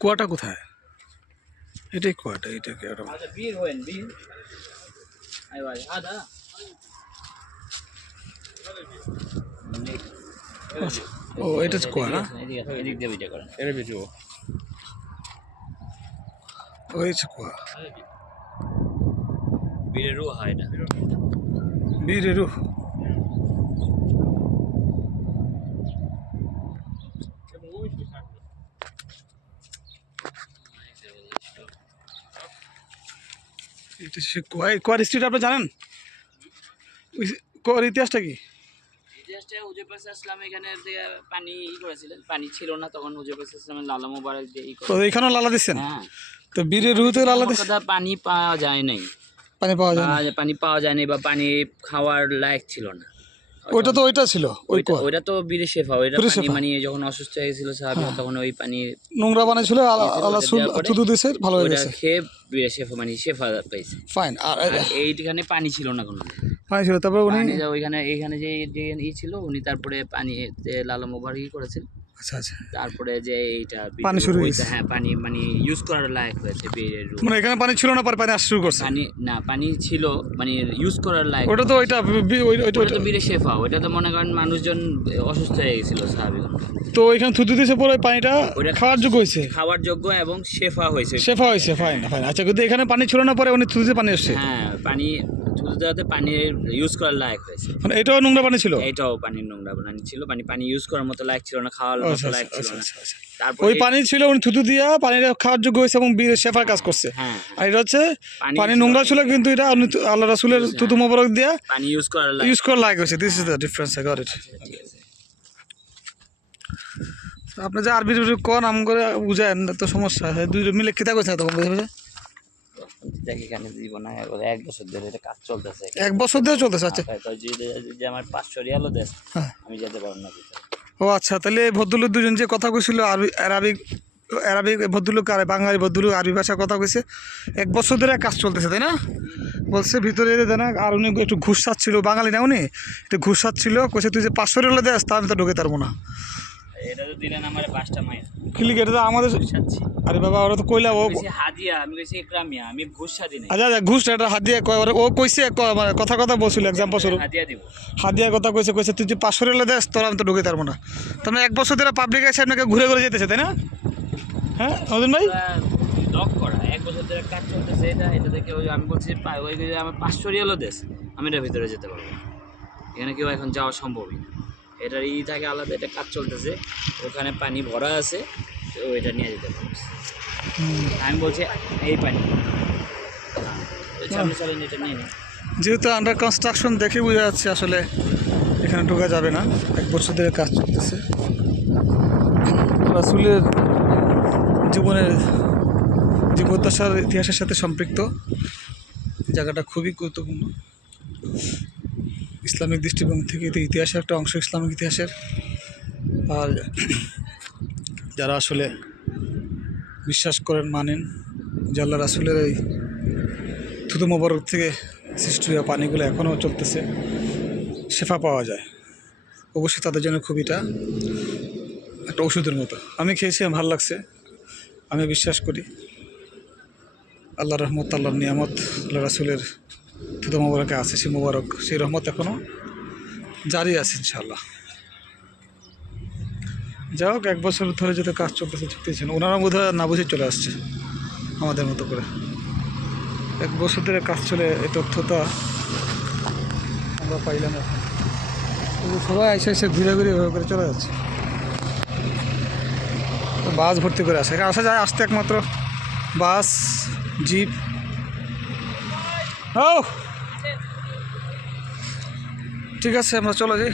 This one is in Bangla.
কুয়াটা কোথায়? এটাই কুয়াটা, এটা কি আর বীর হবেন বীর আই ভাই আদা ও এটা কুয়া না? এদিক দিয়ে ভিডিও করেন এটা ভিডিও ওই কুয়া বীরের রুহ হয় এটা বীরেরু। এটা সে কুয়া। এই কুয়ার হিস্ট্রিটা আপনি জানেন? কুয়ার ইতিহাসটা কি? ইতিহাসটা হুজুর পাক ইসলাম এখানে যে পানি করেছিলেন, পানি ছিল না তখন হুজুর পাক ইসলামের লালা মোবারক দিয়ে তো এইখানেও লালা দিচ্ছেন? হ্যাঁ। তো বীরেরুতে লালা দিচ্ছেন? কথা পানি পাওয়া যায় নাই, পানি পাওয়া যায় না, পানি পাওয়া যায়নি বা পানি খাওয়ার লায়ক ছিল না। ওইটা তো ওইটা ছিল ওই কুয়া। ওইটা তো বীরে শেফা, ওইটা পানি মানে যখন অসুস্থ হয়ে গেছিল সাহাবী তখন ওই পানি নোংরা পানি ছিল, আল্লাহ থুতু দিয়েছে, ভালো হয়ে গেছে। খেয়ে বীরে শেফা মানে শেফা পাইছে। ফাইন। আর এইখানে পানি ছিল না কোনো, পানি ছিল, তারপরে উনি ওইখানে এইখানে যে ছিল উনি তারপরে পানি লালা মোবারক করেছেন। আচ্ছা আচ্ছা। তারপরে যে এইটা পানি শুরু হয়েছে। হ্যাঁ পানি মানে ইউজ করার লায়ক হয়েছে বীরের রুহ। মানে এখানে পানি ছিল না, পরে পানি আসা শুরু করছে। পানি না, পানি ছিল মানে ইউজ করার লায়ক। ওটা তো ওইটা ওইটা তো বীরে শেফা, ওইটা তো মনে করেন মানুষজন অসুস্থ হয়ে গেছিল সাহাবীগণ, তো ওইখানে থুতু দিয়েছে, পরে পানিটা খাওয়ার যোগ্য হয়েছে, খাওয়ার যোগ্য এবং শেফা হয়েছে। শেফা হয়েছে। Fine fine. আচ্ছা, কিন্তু এখানে পানি ছিল না, পরে উনি থুতু দিয়ে পানি আসছে। হ্যাঁ পানি থুতু দেওয়াতে পানি ইউজ করার লায়ক হয়েছে। মানে এটাও নোংরা পানি ছিল? এটাও পানির নোংরা পানি ছিল, পানি ইউজ করার মতো লায়ক ছিল না, খাওয়ার মতো লায়ক ছিল না। তারপর ওই পানি ছিল, উনি থুতু দিয়া পানিটা খাওয়ার যোগ্য হয়েছে এবং বীরের শেফার কাজ করছে। হ্যাঁ। আর এটা হচ্ছে পানি নোংরা ছিল, কিন্তু এটা আল্লাহ রাসূলের থুতু মোবারক দিয়া পানি ইউজ করার লায়ক হয়েছে। This is the difference, I got it. আপনি যে আরবি কোন নাম করে বুঝায়েন তো সমস্যা হয়, দুইটা মিলে কিতা কইছে তখন বুঝে বুঝে এখানে জীবন 1 বছর ধরে এটা কাজ চলতেছে। 1 বছর ধরে চলতেছে? আচ্ছা, যদি আমার 500 রিয়ালও দেন আমি যেতে পারবো না। ও আচ্ছা, তাহলে ভদ্রলোক দুজন যে কথা কইছিল আরবিক ভদ্রলোক আর বাঙালি ভদ্রলোক আরবি ভাষা কথা কইছে, 1 বছর ধরে কাজ চলতেছে, তাই না? বলছে ভিতরে দেন। আর উনি একটু ঘুষ চাচ্ছিল, বাঙালি না উনি, একটু ঘুষ চাচ্ছিল, কইছে তুই যে 500 রিয়াল দেস তা আমি তো ঢুকে পারবো না। এটা তো দিলেন আমারে 5টা মাইল ক্লিক, এটা তো আমাদের। আরে বাবা, ওরা তো কইলা ও হাদিয়া, আমি কইছি ইকরামিয়া, আমি ঘুষ সাদি নাই। আচ্ছা আচ্ছা, ঘুষ এটা হাদিয়া কয়, ও কইছে কথা বলছিল এক্সাম্পল স্বরূপ, হাদিয়া দিব, হাদিয়ার কথা কইছে তুই যে 500 রিয়াল দেস তোরা আমি তো ঢুকে পারবো না। তার মানে 1 বছর ধরে পাবলিক এসে আপনাকে ঘুরে ঘুরে যেতেছে, তাই না? হ্যাঁ অর্জুন ভাই, লক করা 1 বছর ধরে কাজ চলতেছে। এটা থেকে আমি বলছি ওই যে আমার 500 রিয়ালও দেস আমি এটার ভিতরে যেতে পারবো না, এখানে কেউ এখন যাওয়া সম্ভবই না। এটার থাকে আলাদা, এটা কাজ চলতেছে, ওখানে পানি ভরা আছে, তো ওইটা নিয়ে যেতে পারবো। আমি বলছি এই পানি সামনে চালিয়ে এটা নিয়ে নিই। যেহেতু আন্ডার কনস্ট্রাকশন দেখে বোঝা যাচ্ছে আসলে এখানে ঢোকা যাবে না, 1 বছর ধরে কাজ চলতেছে। রাসূলের জীবনের জীবদ্দশার ইতিহাসের সাথে সম্পৃক্ত জায়গাটা খুবই গুরুত্বপূর্ণ ইসলামিক দৃষ্টিভঙ্গি থেকে। ইতিহাসের একটা অংশ, ইসলামিক ইতিহাসের। আর যারা আসলে বিশ্বাস করেন, মানেন যে আল্লাহ রাসূলের এই থুতু মোবারক থেকে সৃষ্টি হওয়া পানিগুলো এখনও চলতেছে, শেফা পাওয়া যায়, অবশ্যই তাদের জন্য খুব এটা একটা ওষুধের মতো। আমি খেয়েছি, ভালো লাগছে। আমি বিশ্বাস করি আল্লাহর রহমত, আল্লাহর নিয়ামত আল্লাহ রাসূলের থুতু মোবারকে আছে, সেই রহমত এখনও জারি আছে ইনশাআল্লাহ। যাই হোক, 1 বছর ধরে যেটা কাজ চলতেছে চলতেছেন, ওনারা বোধহয় না বুঝে চলে আসছে আমাদের মতো করে। 1 বছর ধরে কাজ চলে, এই তথ্যটা আমরা পাইলাম এখন। সবাই এসে ঘুরে ঘুরে এভাবে করে চলে যাচ্ছে, বাস ভর্তি করে আসে, আসা যায় আসতে একমাত্র বাস, জিপ। ও ঠিক আছে, আমরা চলে যাই।